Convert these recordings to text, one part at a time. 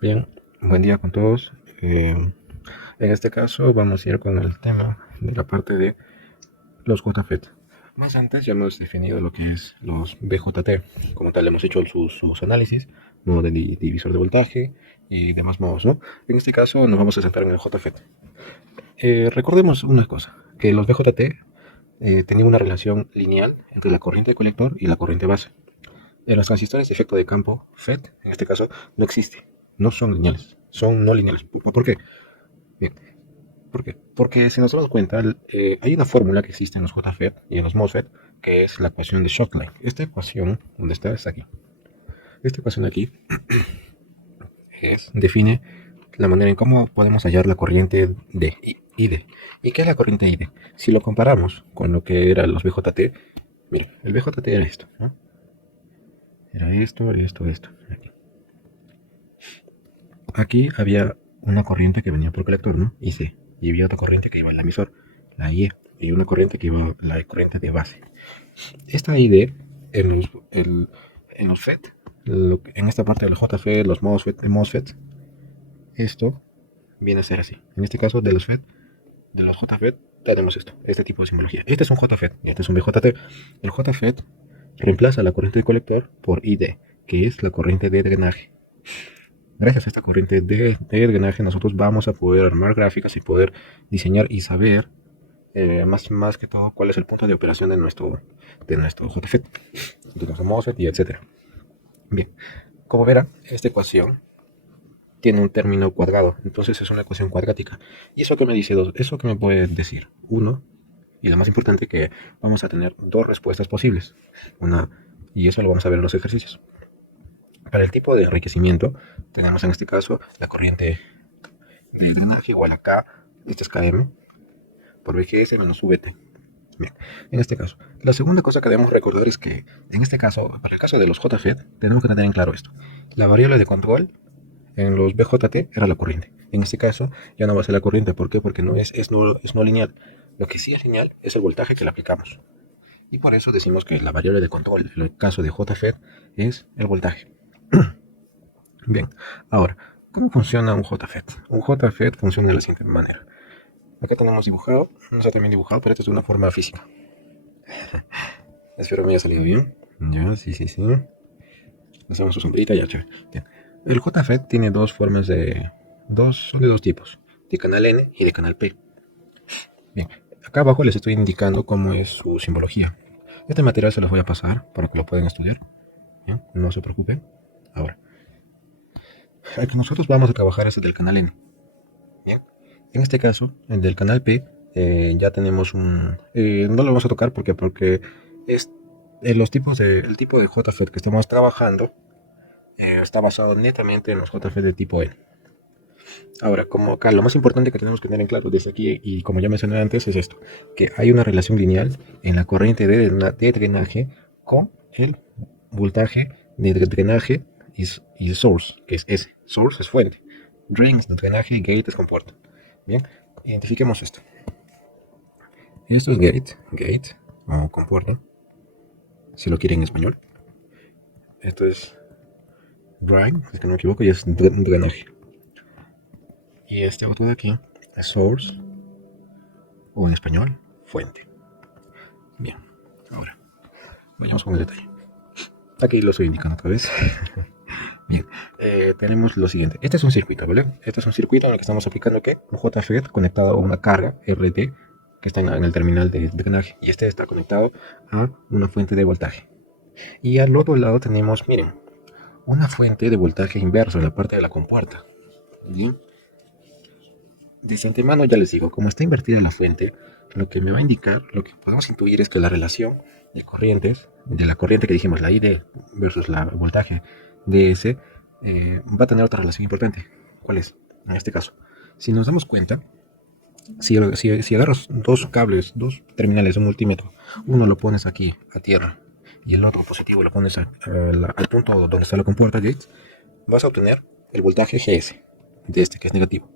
Bien, buen día con todos. En este caso vamos a ir con el tema de la parte de los JFET. Más antes ya hemos definido lo que es los BJT. Como tal, hemos hecho sus análisis, modo de divisor de voltaje y demás modos, ¿no? En este caso nos vamos a centrar en el JFET. Recordemos una cosa, que los BJT tenían una relación lineal entre la corriente de colector y la corriente base. En los transistores de efecto de campo, FET, en este caso, no existe. No son lineales, son no lineales. ¿Por qué? Bien, ¿por qué? Porque si nos damos cuenta, hay una fórmula que existe en los JFET y en los MOSFET, que es la ecuación de Shockley. Esta ecuación, ¿dónde está? Está aquí. Esta ecuación aquí define la manera en cómo podemos hallar la corriente de ID. ¿Y qué es la corriente ID? Si lo comparamos con lo que eran los BJT, mira, el BJT era esto, ¿no? Era esto, esto. Aquí había una corriente que venía por colector, ¿no? IC. Y había otra corriente que iba al emisor, la IE. Y una corriente que iba, la corriente de base. Esta ID en los FET, en esta parte de los JFET, los MOSFET, esto viene a ser así. En este caso, de los FET, de los JFET, tenemos esto, este tipo de simbología. Este es un JFET y este es un BJT. El JFET reemplaza la corriente de colector por ID, que es la corriente de drenaje. Gracias a esta corriente de drenaje nosotros vamos a poder armar gráficas y poder diseñar y saber más que todo cuál es el punto de operación de nuestro JFET, de nuestro MOSFET y etcétera. Bien, como verán, esta ecuación tiene un término cuadrado, entonces es una ecuación cuadrática. ¿Y eso qué me dice? Eso que me puede decir, uno, y lo más importante que vamos a tener dos respuestas posibles. Y eso lo vamos a ver en los ejercicios. Para el tipo de enriquecimiento, tenemos en este caso la corriente de drenaje igual a K, este es Km, por VGS menos VT. Bien, en este caso. La segunda cosa que debemos recordar es que, en este caso, para el caso de los JFET, tenemos que tener en claro esto. La variable de control en los BJT era la corriente. En este caso, ya no va a ser la corriente. ¿Por qué? Porque no lineal. Lo que sí es lineal es el voltaje que le aplicamos. Y por eso decimos que la variable de control en el caso de JFET es el voltaje. Bien, ahora, ¿cómo funciona un JFET? Un JFET funciona de la siguiente manera. Acá tenemos dibujado, no está también dibujado, pero esto es de una forma física. Espero me haya salido bien. Ya, sí. Hacemos su sombrita, ya, chévere. Bien. El JFET tiene son de dos tipos, de canal N y de canal P. Bien, acá abajo les estoy indicando cómo es su simbología. Este material se los voy a pasar para que lo puedan estudiar. ¿Bien? No se preocupen. Ahora, el que nosotros vamos a trabajar es el del canal N. Bien, en este caso, el del canal P, ya tenemos no lo vamos a tocar porque es el tipo de JFET que estamos trabajando está basado netamente en los JFET de tipo N. Ahora, como acá lo más importante que tenemos que tener en claro desde aquí, y como ya mencioné antes, es esto, que hay una relación lineal en la corriente de drenaje con el voltaje de drenaje y source, que es S. Source es fuente. Drain es drenaje y gate es compuerta. Bien, identifiquemos esto. Esto es gate o compuerta, si lo quieren en español. Esto es drain, si no me equivoco, y es drenaje. Y este otro de aquí es source, o en español, fuente. Bien, ahora vayamos con el detalle. Aquí lo estoy indicando otra vez. Bien, tenemos lo siguiente. Este es un circuito, ¿vale? Este es un circuito en el que estamos aplicando ¿qué? Un JFET conectado a una carga RT que está en el terminal de drenaje. Y este está conectado a una fuente de voltaje. Y al otro lado tenemos, miren, una fuente de voltaje inverso en la parte de la compuerta. Bien. Desde antemano ya les digo, como está invertida la fuente, lo que me va a indicar, lo que podemos intuir es que la relación de corrientes, de la corriente que dijimos, la ID versus el voltaje DS, va a tener otra relación importante. ¿Cuál es? En este caso, si nos damos cuenta, si agarras dos cables, dos terminales de un multímetro, uno lo pones aquí a tierra y el otro positivo lo pones al punto donde está la compuerta Gates, vas a obtener el voltaje GS de este, que es negativo.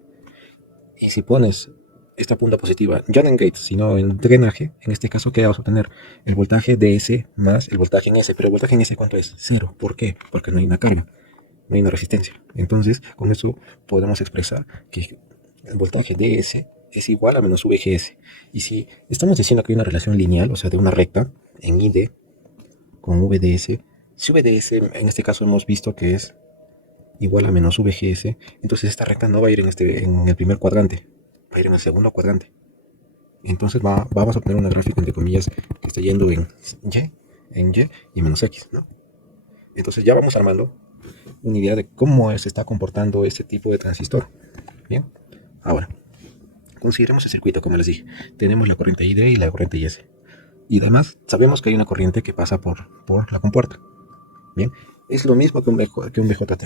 Y si pones esta punta positiva ya no en gate, sino en drenaje, en este caso, ¿qué vas a obtener? El voltaje DS más el voltaje en S. Pero el voltaje en S, ¿cuánto es? Cero. ¿Por qué? Porque no hay una carga. no hay una resistencia. Entonces, con eso podemos expresar que el voltaje DS es igual a menos VGS. Y si estamos diciendo que hay una relación lineal, o sea, de una recta en ID con VDS, si VDS en este caso hemos visto que es igual a menos VGS, entonces esta recta no va a ir en el primer cuadrante, va a ir en el segundo cuadrante. Entonces vamos a poner una gráfica entre comillas que está yendo en Y y menos X, ¿no? Entonces ya vamos armando una idea de cómo se está comportando este tipo de transistor. Bien, ahora consideremos el circuito, como les dije. Tenemos la corriente ID y la corriente IS. Y además sabemos que hay una corriente que pasa por la compuerta. Bien, es lo mismo que un BJT.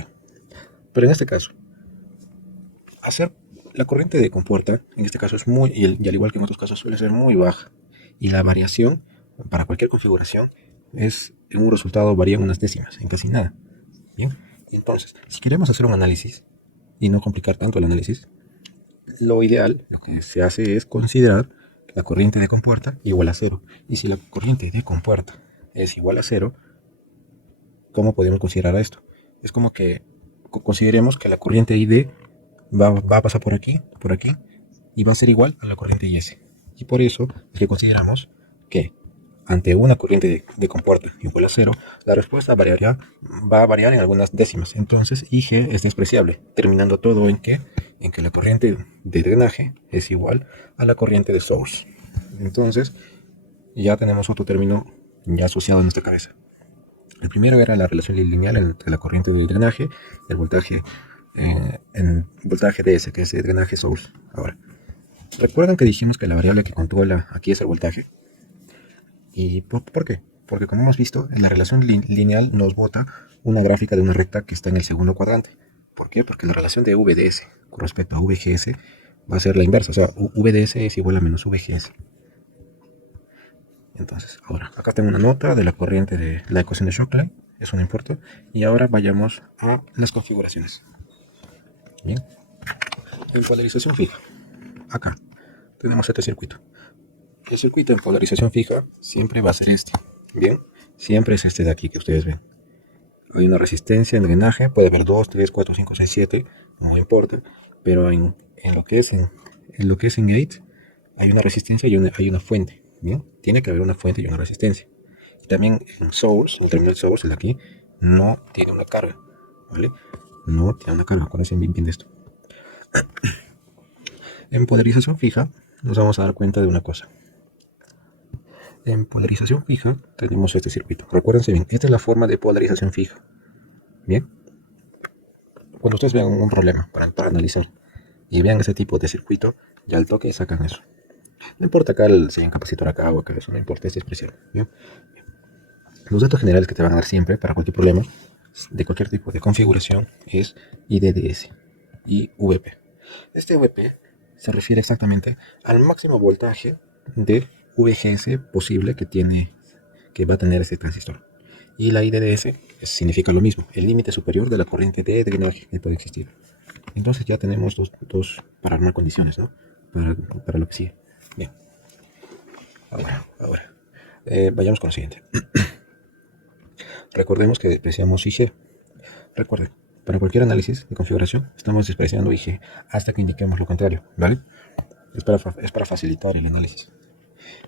Pero en este caso, hacer la corriente de compuerta, en este caso es muy, y al igual que en otros casos, suele ser muy baja. Y la variación para cualquier configuración es, en un resultado varía en unas décimas, en casi nada. Bien, entonces, si queremos hacer un análisis y no complicar tanto el análisis, lo ideal, lo que se hace es considerar la corriente de compuerta igual a cero. Y si la corriente de compuerta es igual a cero, ¿cómo podemos considerar esto? Es como que consideremos que la corriente ID va a pasar por aquí, y va a ser igual a la corriente IS. Y por eso es que consideramos que ante una corriente de compuerta igual a cero, la respuesta va a variar en algunas décimas. Entonces IG es despreciable, terminando todo en que la corriente de drenaje es igual a la corriente de source. Entonces ya tenemos otro término ya asociado en nuestra cabeza. El primero era la relación lineal entre la corriente de drenaje y el voltaje en voltaje DS, que es el drenaje source. Ahora, ¿recuerdan que dijimos que la variable que controla aquí es el voltaje? ¿Y por qué? Porque como hemos visto, en la relación lineal nos bota una gráfica de una recta que está en el segundo cuadrante. ¿Por qué? Porque la relación de VDS con respecto a VGS va a ser la inversa, o sea, VDS es igual a menos VGS. Entonces, ahora, acá tengo una nota de la corriente de la ecuación de Shockley, eso no importa. Y ahora vayamos a las configuraciones. Bien, en polarización fija, acá tenemos este circuito. El circuito en polarización fija siempre va a ser este. Bien, siempre es este de aquí que ustedes ven. Hay una resistencia en drenaje, puede haber 2, 3, 4, 5, 6, 7, no importa. Pero en lo que es en gate, hay una resistencia y hay una fuente. Bien, tiene que haber una fuente y una resistencia. Y también en source, el terminal source, el de aquí, no tiene una carga. ¿Vale? No tiene una carga, acuérdense bien de esto. En polarización fija, nos vamos a dar cuenta de una cosa. En polarización fija tenemos este circuito. Recuérdense bien, esta es la forma de polarización fija. Bien. Cuando ustedes vean un problema para analizar y vean ese tipo de circuito, ya al toque sacan eso. No importa acá si hay un capacitor acá o acá, eso no importa esta expresión. ¿Bien? Los datos generales que te van a dar siempre para cualquier problema de cualquier tipo de configuración es IDDS y VP. Este VP se refiere exactamente al máximo voltaje de VGS posible que va a tener este transistor. Y la IDDS significa lo mismo, el límite superior de la corriente de drenaje que puede existir. Entonces ya tenemos dos para armar condiciones, ¿no? Para lo que sigue. Bien. Ahora. Vayamos con lo siguiente. Recordemos que despreciamos IG. Recuerden, para cualquier análisis de configuración estamos despreciando IG hasta que indiquemos lo contrario, ¿vale? Es para facilitar el análisis.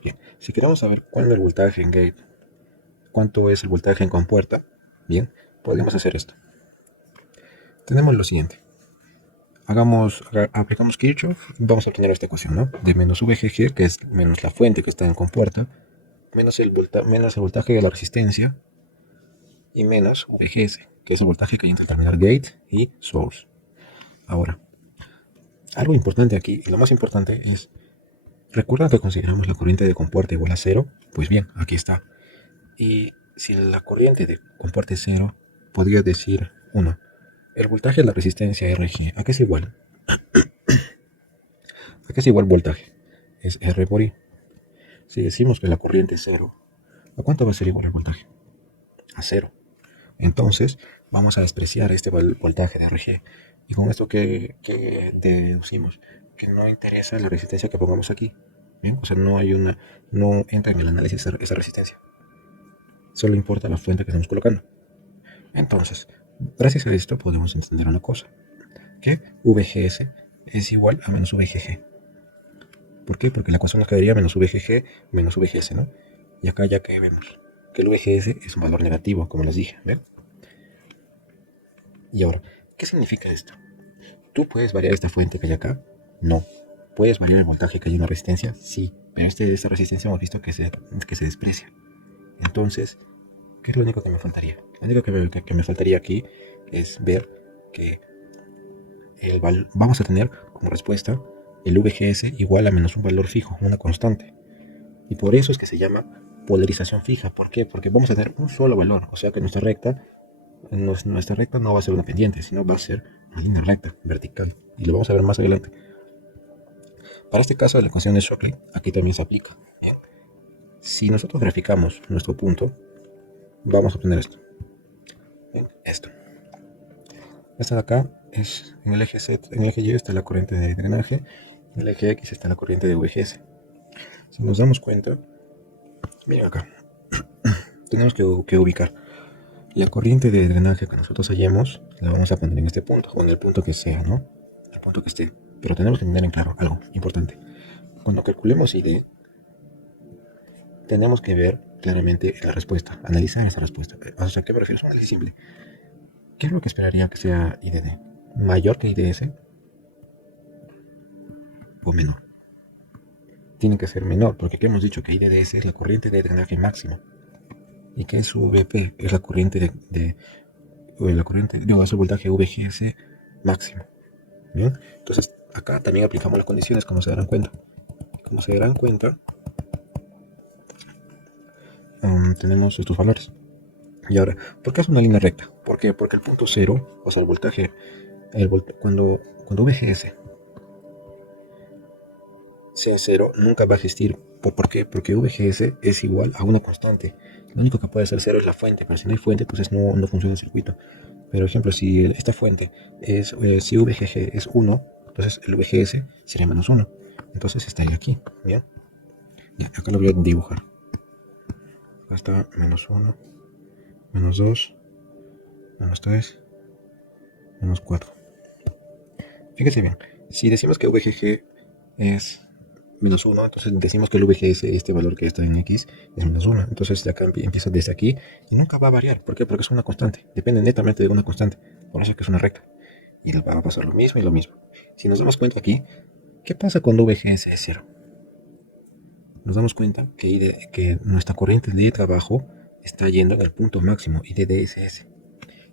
Bien, si queremos saber cuál es el voltaje en gate, cuánto es el voltaje en compuerta, bien, podemos hacer esto. Tenemos lo siguiente. Aplicamos Kirchhoff, vamos a obtener esta ecuación, ¿no? De menos VGG, que es menos la fuente que está en compuerta, menos el voltaje de la resistencia, y menos VGS, que es el voltaje que hay entre el terminal gate y source. Ahora, algo importante aquí, y lo más importante es, ¿recuerdan que consideramos la corriente de compuerta igual a cero? Pues bien, aquí está. Y si la corriente de compuerta es cero, podría decir 1. El voltaje de la resistencia RG, ¿a qué es igual? ¿A qué es igual voltaje? Es R por I. Si decimos que la corriente es cero, ¿a cuánto va a ser igual el voltaje? A cero. Entonces, vamos a despreciar este voltaje de RG. Y con esto que deducimos que no interesa la resistencia que pongamos aquí. ¿Bien? O sea, no entra en el análisis esa resistencia. Solo importa la fuente que estamos colocando. Entonces, Gracias a esto podemos entender una cosa, que VGS es igual a menos VGG. ¿Por qué? Porque la ecuación nos quedaría menos VGG menos VGS, ¿no? Y acá ya que vemos que el VGS es un valor negativo, como les dije, ¿ven? Y ahora, ¿qué significa esto? ¿Tú puedes variar esta fuente que hay acá? No. ¿Puedes variar el voltaje que hay en la resistencia? Sí. Pero esta resistencia hemos visto que se desprecia. Entonces, ¿qué es lo único que me faltaría? Lo único que me faltaría aquí es ver que vamos a tener como respuesta el VGS igual a menos un valor fijo, una constante. Y por eso es que se llama polarización fija. ¿Por qué? Porque vamos a tener un solo valor. O sea que nuestra recta no va a ser una pendiente, sino va a ser una línea recta, vertical. Y lo vamos a ver más adelante. Para este caso de la ecuación de Shockley, aquí también se aplica. ¿Bien? Si nosotros graficamos nuestro punto, vamos a obtener esto. ¿Bien? Esto. Esta de acá es en el eje Z, en el eje Y está la corriente de drenaje, en el eje X está la corriente de VGS. Si nos damos cuenta, miren acá, tenemos que ubicar la corriente de drenaje que nosotros hallemos, la vamos a poner en este punto, o en el punto que sea, ¿no? El punto que esté. Pero tenemos que tener en claro algo importante. Cuando calculemos ID, tenemos que ver claramente la respuesta, analizar esa respuesta. O sea, ¿qué me refiero? Es un análisis simple. ¿Qué es lo que esperaría que sea IDD? ¿Mayor que IDS o menor? Tiene que ser menor, porque aquí hemos dicho que IDDS es la corriente de drenaje máximo y que es VP, es la corriente es el voltaje VGS máximo. ¿Bien? Entonces, acá también aplicamos las condiciones, como se darán cuenta. Como se darán cuenta, tenemos estos valores. Y ahora, ¿por qué es una línea recta? ¿Por qué? Porque el punto cero, o sea, el voltaje, cuando VGS sea cero, nunca va a existir. ¿Por qué? Porque VGS es igual a una constante. Lo único que puede ser cero es la fuente, pero si no hay fuente, entonces no funciona el circuito. Pero, por ejemplo, si esta fuente es, si VGG es 1, entonces el VGS sería menos 1. Entonces estaría aquí, ¿bien? Ya, acá lo voy a dibujar. Acá está menos 1, menos 2, menos 3, menos 4. Fíjense bien, si decimos que VGG es menos 1, entonces decimos que el VGS, este valor que está en X, es menos 1. Entonces acá empieza desde aquí y nunca va a variar. ¿Por qué? Porque es una constante. Depende netamente de una constante. Por eso es que es una recta. Y va a pasar lo mismo y lo mismo. Si nos damos cuenta aquí, ¿qué pasa cuando VGS es 0? Nos damos cuenta que nuestra corriente de trabajo está yendo en el punto máximo, I de DSS.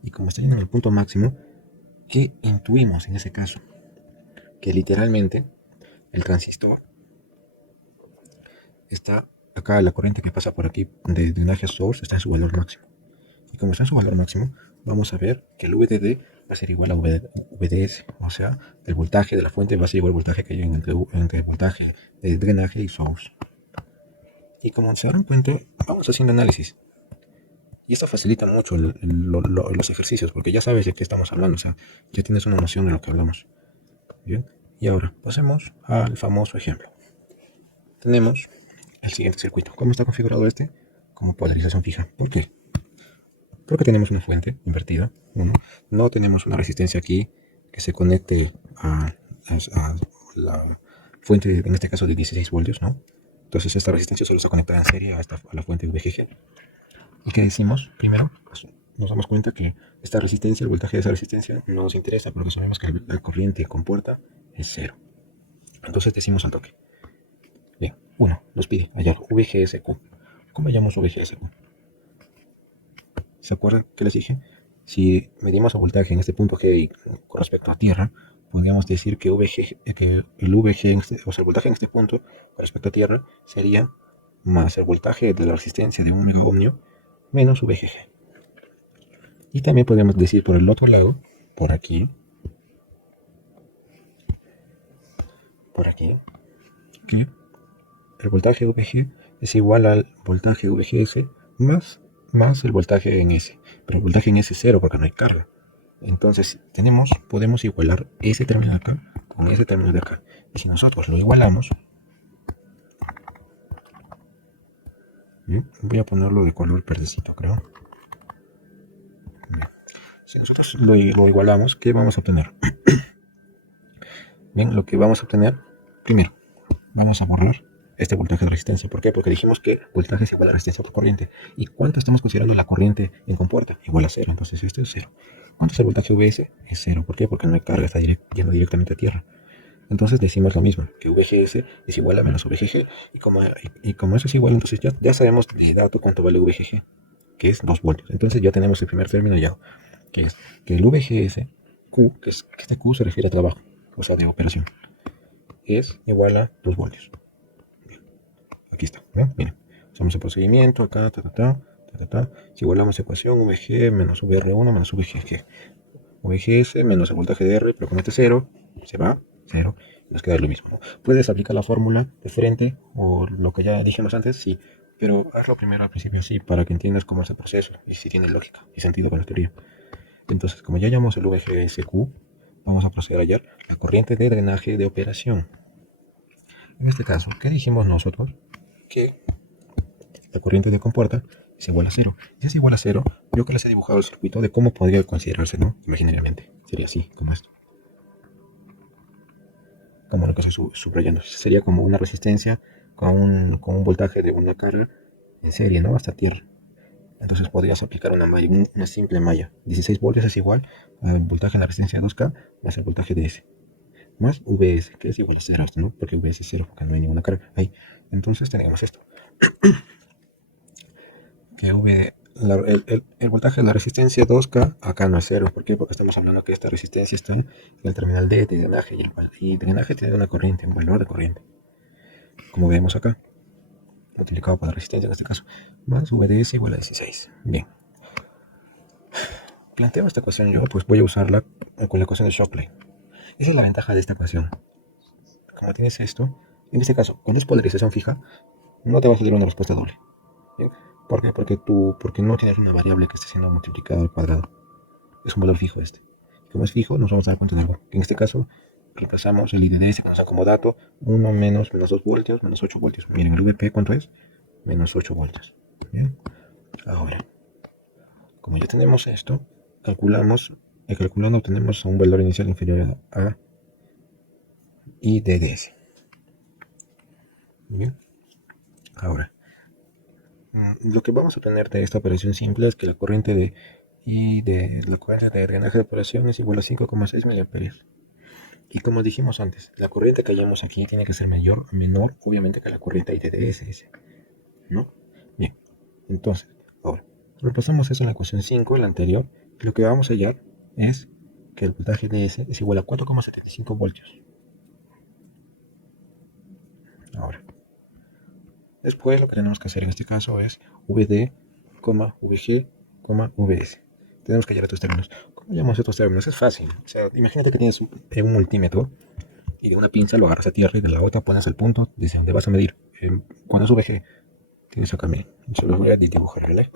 Y como está yendo en el punto máximo, ¿qué intuimos en ese caso? Que literalmente el transistor está acá, la corriente que pasa por aquí de drenaje source está en su valor máximo. Y como está en su valor máximo, vamos a ver que el VDD va a ser igual a VDS. O sea, el voltaje de la fuente va a ser igual al voltaje que hay entre el voltaje de drenaje y source. Y como se darán cuenta, vamos haciendo análisis. Y esto facilita mucho los ejercicios, porque ya sabes de qué estamos hablando, o sea, ya tienes una noción de lo que hablamos. Bien, y ahora pasemos al famoso ejemplo. Tenemos el siguiente circuito. ¿Cómo está configurado este? Como polarización fija. ¿Por qué? Porque tenemos una fuente invertida. No tenemos una resistencia aquí que se conecte a la fuente, en este caso de 16 voltios, ¿no? Entonces esta resistencia solo está conectada en serie a la fuente VGG. ¿Y qué decimos? Primero, pues, nos damos cuenta que esta resistencia, el voltaje de esa resistencia, no nos interesa porque sabemos que la corriente con puerta es cero. Entonces decimos al toque. Bien, uno nos pide hallar VGSQ. ¿Cómo hallamos VGSQ? ¿Se acuerdan que les dije? Si medimos el voltaje en este punto G con respecto a tierra, podríamos decir que, el VG, o sea, el voltaje en este punto con respecto a tierra sería más el voltaje de la resistencia de 1 megaohmio menos VGG. Y también podríamos decir por el otro lado, por aquí, que el voltaje VG es igual al voltaje VGS más el voltaje en S. Pero el voltaje en S es cero porque no hay carga. Entonces podemos igualar ese término de acá con ese término de acá. Y si nosotros lo igualamos, voy a ponerlo de color verdecito, creo. Si nosotros lo igualamos, ¿qué vamos a obtener? Bien, lo que vamos a obtener, primero, vamos a borrar este voltaje de resistencia. ¿Por qué? Porque dijimos que voltaje es igual a resistencia por corriente. ¿Y cuánto estamos considerando la corriente en compuerta? Igual a cero. Entonces esto es cero. ¿Cuánto es el voltaje VS? Es cero. ¿Por qué? Porque no hay carga, está yendo directamente a tierra. Entonces decimos lo mismo, que VGS es igual a menos VGG. Y como eso es igual, entonces ya sabemos de dato cuánto vale VGG, que es 2 voltios. Entonces ya tenemos el primer término ya, que es que el VGS, Q, que este Q se refiere a trabajo, o sea, de operación, es igual a 2 voltios. Aquí está, ¿no? Miren, usamos el procedimiento acá, Si igualamos ecuación, VG menos VR1 menos VGG. VGS menos el voltaje de R, pero con este 0 se va, 0, nos queda lo mismo. Puedes aplicar la fórmula de frente o lo que ya dijimos antes, sí, pero hazlo primero al principio, sí, para que entiendas cómo es el proceso y si tiene lógica y sentido con la teoría. Entonces, como ya llamamos el VGSQ, vamos a proceder a hallar la corriente de drenaje de operación. En este caso, ¿qué dijimos nosotros? Que la corriente de compuerta es igual a 0. Si es igual a 0, yo que les he dibujado el circuito de cómo podría considerarse, ¿no? Imaginariamente. Sería así, como esto. Como lo que estoy subrayando. Sería como una resistencia con un voltaje de una carga en serie, ¿no? Hasta tierra. Entonces podrías aplicar una simple malla. 16 voltios es igual al voltaje en la resistencia 2K más el voltaje de S. Más VS, que es igual a 0, ¿no? Porque VS es 0, porque no hay ninguna carga ahí. Entonces tenemos esto. Que el voltaje de la resistencia 2K acá no es 0. ¿Por qué? Porque estamos hablando que esta resistencia está en el terminal D de drenaje y el drenaje tiene una corriente, un valor de corriente. Como vemos acá, multiplicado por la resistencia en este caso, más VDS igual a 16. Bien. Planteo esta ecuación yo, pues voy a usarla con la ecuación de Shockley. Esa es la ventaja de esta ecuación. Como tienes esto, en este caso, cuando es polarización fija, no te va a salir una respuesta doble. ¿Bien? ¿Por qué? Porque no tienes una variable que esté siendo multiplicada al cuadrado. Es un valor fijo este. Como es fijo, nos vamos a dar cuenta de algo. En este caso, reemplazamos el IDDS que nos da como dato 1 menos 2 voltios, menos 8 voltios. Miren, el VP, ¿cuánto es? Menos 8 voltios. ¿Bien? Ahora, como ya tenemos esto, calculando obtenemos un valor inicial inferior a IDDS. Bien. Ahora, lo que vamos a obtener de esta operación simple es que la corriente de drenaje de operación es igual a 5,6 miliamperios. Y como dijimos antes, la corriente que hallamos aquí tiene que ser menor, obviamente, que la corriente IDDS, ¿no? Bien, entonces, ahora, repasamos eso en la ecuación 5, la anterior. Lo que vamos a hallar es que el voltaje DS es igual a 4,75 voltios. Ahora, después lo que tenemos que hacer en este caso es VD, VG, VS. Tenemos que hallar estos términos. ¿Cómo llamamos estos términos? Es fácil. O sea, imagínate que tienes un multímetro y de una pinza lo agarras a tierra y de la otra pones el punto desde donde vas a medir. Cuando es VG, tienes acá, miren. Se los voy a dibujar, ¿vale?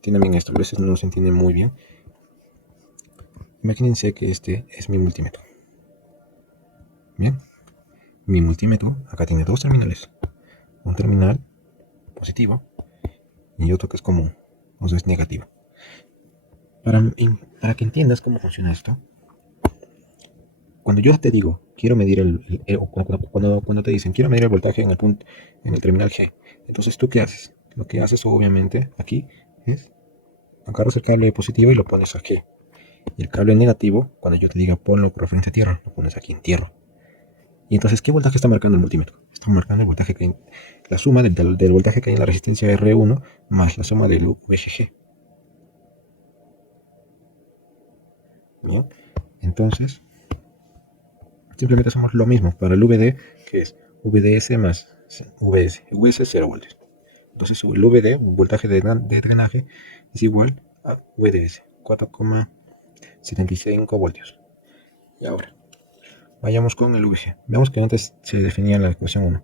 Tienen bien esto, a veces no se entiende muy bien. Imagínense que este es mi multímetro. Bien, mi multímetro acá tiene dos terminales. Un terminal positivo y otro que es común, o sea, es negativo. Para que entiendas cómo funciona esto, cuando yo te digo, quiero medir cuando te dicen, quiero medir el voltaje en el terminal G, entonces, ¿tú qué haces? Lo que haces, obviamente, aquí es agarras el cable positivo y lo pones aquí. Y el cable negativo, cuando yo te diga ponlo por referencia a tierra, lo pones aquí en tierra. Y entonces, ¿qué voltaje está marcando el multímetro? Está marcando el voltaje que hay, la suma del voltaje que hay en la resistencia R1 más la suma del VGG. Bien, entonces, simplemente hacemos lo mismo para el VD, que es VDS más VS. VS 0 voltios. Entonces, el VD, voltaje de drenaje, es igual a VDS, 4,75 voltios. Y ahora, vayamos con el VG. Veamos que antes se definía en la ecuación 1.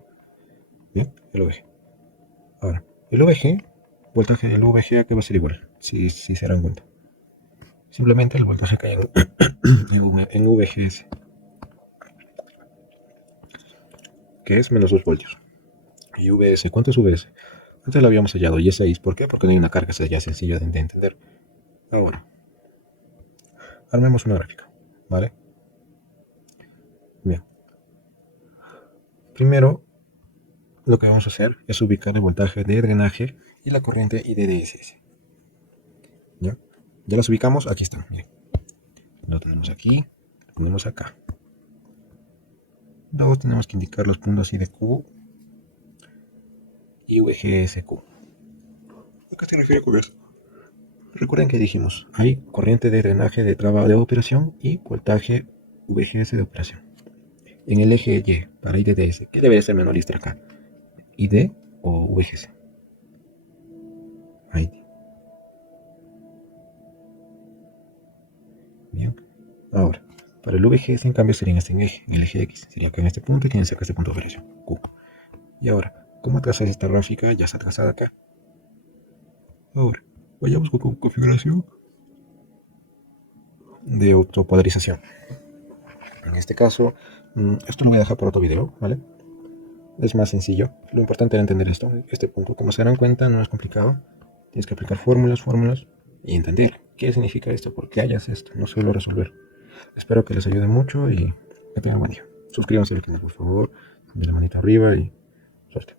Bien, el VG. Ahora, el VG, voltaje del VG, ¿a qué va a ser igual? Si se dan cuenta. Simplemente el voltaje que hay en VGS, que es menos 2 voltios. Y VS, ¿cuánto es VS? Antes lo habíamos hallado y es 6. ¿Por qué? Porque no hay una carga, ya es sencillo de entender. Ahora, armemos una gráfica, ¿vale? Bien. Primero, lo que vamos a hacer es ubicar el voltaje de drenaje y la corriente IDDSS. ¿Ya? Ya las ubicamos, aquí están, miren. Lo tenemos aquí, lo tenemos acá. Luego tenemos que indicar los puntos IDQ y VGSQ. ¿A qué se refiere con eso? Recuerden que dijimos, hay corriente de drenaje de traba de operación y voltaje VGS de operación. En el eje Y, para IDDS, ¿qué debería ser menor y estar acá? ¿ID o VGS? ID. Bien. Ahora, para el VGS en cambio sería en este eje, en el eje X. Sería acá en este punto y tiene cerca este punto de operación, Q. Y ahora, ¿cómo trazas esta gráfica? Ya está trazada acá. Ahora, vayamos con configuración de autopolarización. En este caso, esto lo voy a dejar por otro video, ¿vale? Es más sencillo. Lo importante era entender esto, este punto. Como se darán cuenta, no es complicado. Tienes que aplicar fórmulas y entender qué significa esto, por qué hayas esto. No solo resolver. Espero que les ayude mucho y que tengan buen día. Suscríbanse al canal, por favor. De la manita arriba y suerte.